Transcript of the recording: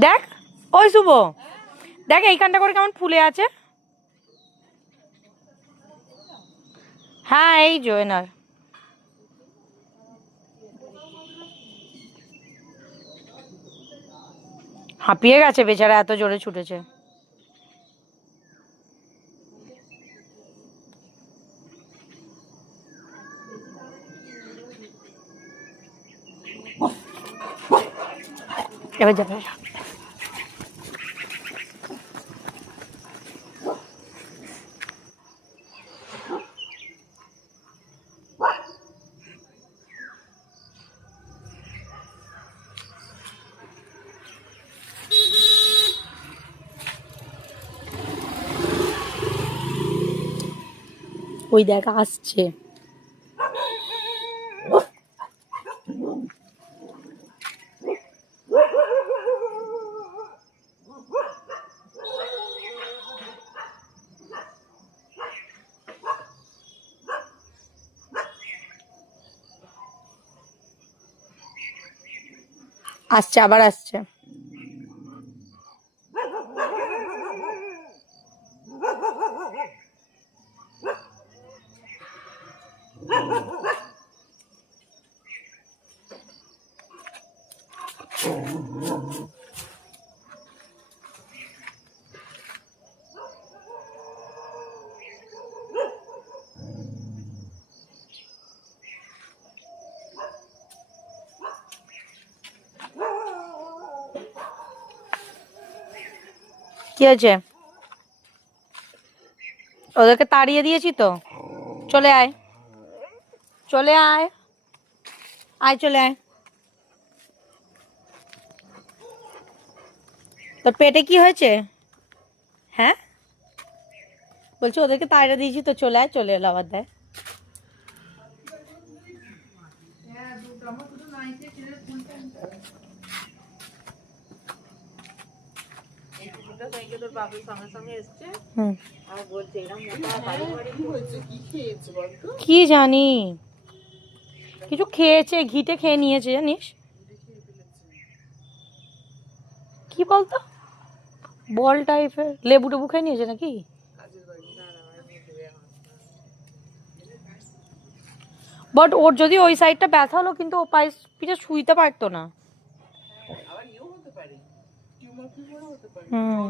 দেখ ওই শুভ, দেখ এইখানটা করে কেমন ফুলে আছে। হ্যাঁ এই জয়েনার হাঁপিয়ে গেছে বেচারা, এত জোরে ছুটেছে। এবার যাবে ওই দেখ আসছে। আসছে আবার আসছে। কি হয়েছে? ওদেরকে তাড়িয়ে দিয়েছি তো, চলে আয় চলে আয়, আয় চলে আয়। তোর পেটে কি হয়েছে? হ্যাঁ বলছি ওদেরকে তাড়িয়ে দিয়েছি তো, চলে আয়, চলে এলো আবার দেয়। কি জানি কিছু খেয়েছে, ঘিটে খেয়ে নিয়েছে জানিস, কি বলতো বল টাইপের, লেবু টেবু খেয়ে নিয়েছে নাকি। বাট ওর যদি ওই সাইডটা ব্যথা হলো, কিন্তু ও পায়ে পিঠে শুইতে পারতো না। হুম